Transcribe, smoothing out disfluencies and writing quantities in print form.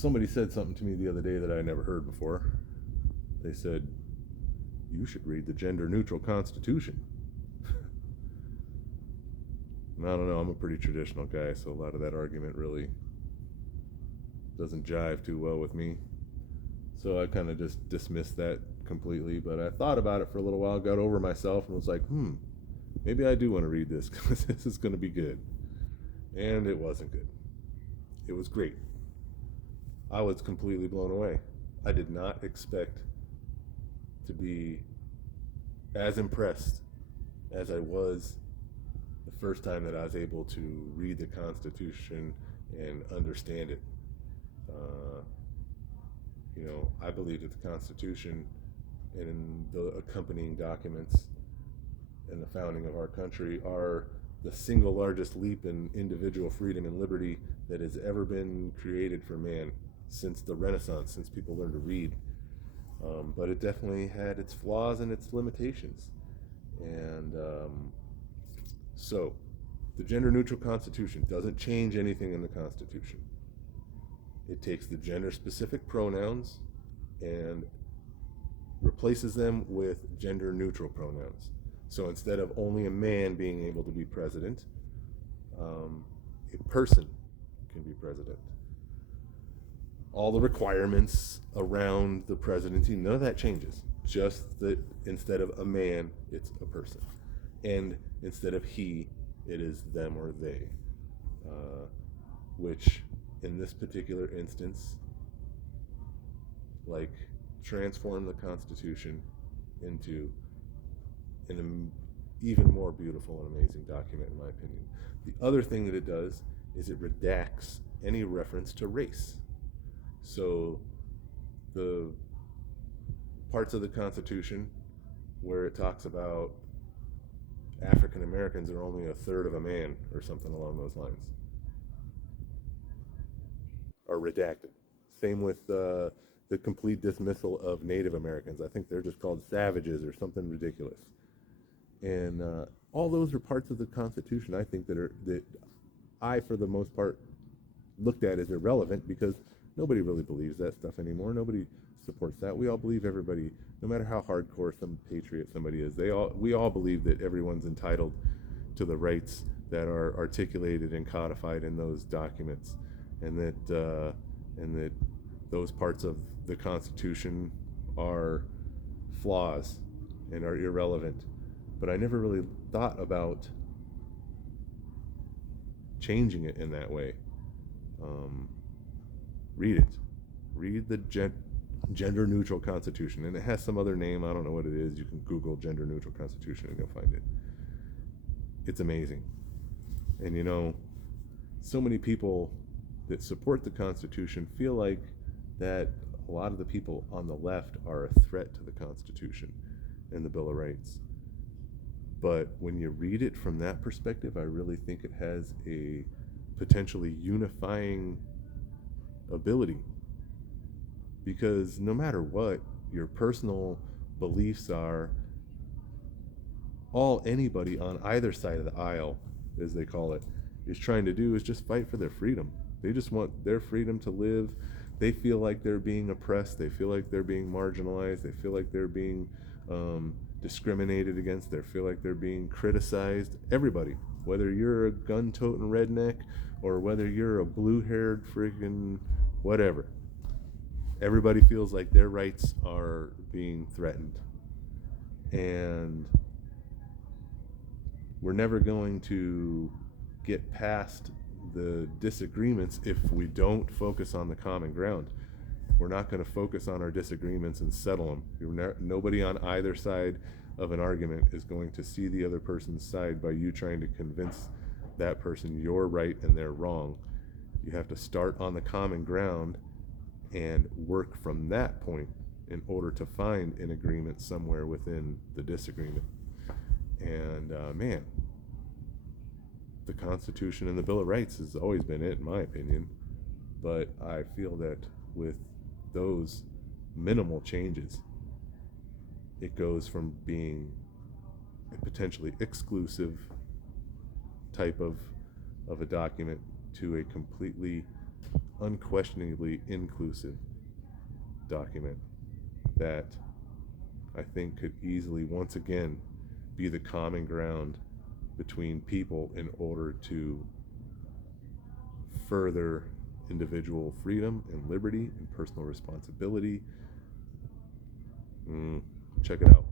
somebody said something to me the other day that I never heard before. They said, you should read the gender-neutral Constitution. And I don't know, I'm a pretty traditional guy, so a lot of that argument really doesn't jive too well with me. So I kind of just dismissed that completely, but I thought about it for a little while, got over myself, and was like, maybe I do want to read this, because this is going to be good. And it wasn't good. It was great. I was completely blown away. I did not expect to be as impressed as I was the first time that I was able to read the Constitution and understand it. I believe that the Constitution and the accompanying documents and the founding of our country are the single largest leap in individual freedom and liberty that has ever been created for man since the Renaissance, since people learned to read. But it definitely had its flaws and its limitations. And so the gender-neutral Constitution doesn't change anything in the Constitution. It takes the gender-specific pronouns and replaces them with gender-neutral pronouns. So instead of only a man being able to be president, a person can be president. All the requirements around the presidency, none of that changes. Just that instead of a man, it's a person. And instead of he, it is them or they. Which, in this particular instance, transform the Constitution into an even more beautiful and amazing document, in my opinion. The other thing that it does is it redacts any reference to race. So the parts of the Constitution where it talks about African Americans are only a third of a man or something along those lines are redacted. Same with the complete dismissal of Native Americans. I think they're just called savages or something ridiculous. And all those are parts of the Constitution I think that I, for the most part, looked at as irrelevant because nobody really believes that stuff anymore. Nobody supports that. We all believe everybody, no matter how hardcore some patriot somebody is, we all believe that everyone's entitled to the rights that are articulated and codified in those documents, and that those parts of the Constitution are flaws and are irrelevant. But I never really thought about changing it in that way. Read it. Read the gender-neutral Constitution. And it has some other name. I don't know what it is. You can Google gender-neutral Constitution and you'll find it. It's amazing. And so many people that support the Constitution feel like that a lot of the people on the left are a threat to the Constitution and the Bill of Rights. But when you read it from that perspective, I really think it has a potentially unifying ability. Because no matter what your personal beliefs are, all anybody on either side of the aisle, as they call it, is trying to do is just fight for their freedom. They just want their freedom to live. They feel like they're being oppressed. They feel like they're being marginalized. They feel like they're being discriminated against. They feel like they're being criticized. Everybody, whether you're a gun-toting redneck or whether you're a blue-haired freaking whatever, everybody feels like their rights are being threatened. And we're never going to get past the disagreements if we don't focus on the common ground. We're not going to focus on our disagreements and settle them. Nobody on either side of an argument is going to see the other person's side by you trying to convince that person you're right and they're wrong. You have to start on the common ground and work from that point in order to find an agreement somewhere within the disagreement. And man, the Constitution and the Bill of Rights has always been it, in my opinion. But I feel that with those minimal changes, it goes from being a potentially exclusive type of a document to a completely unquestionably inclusive document that I think could easily, once again, be the common ground between people in order to further individual freedom and liberty and personal responsibility. Check it out.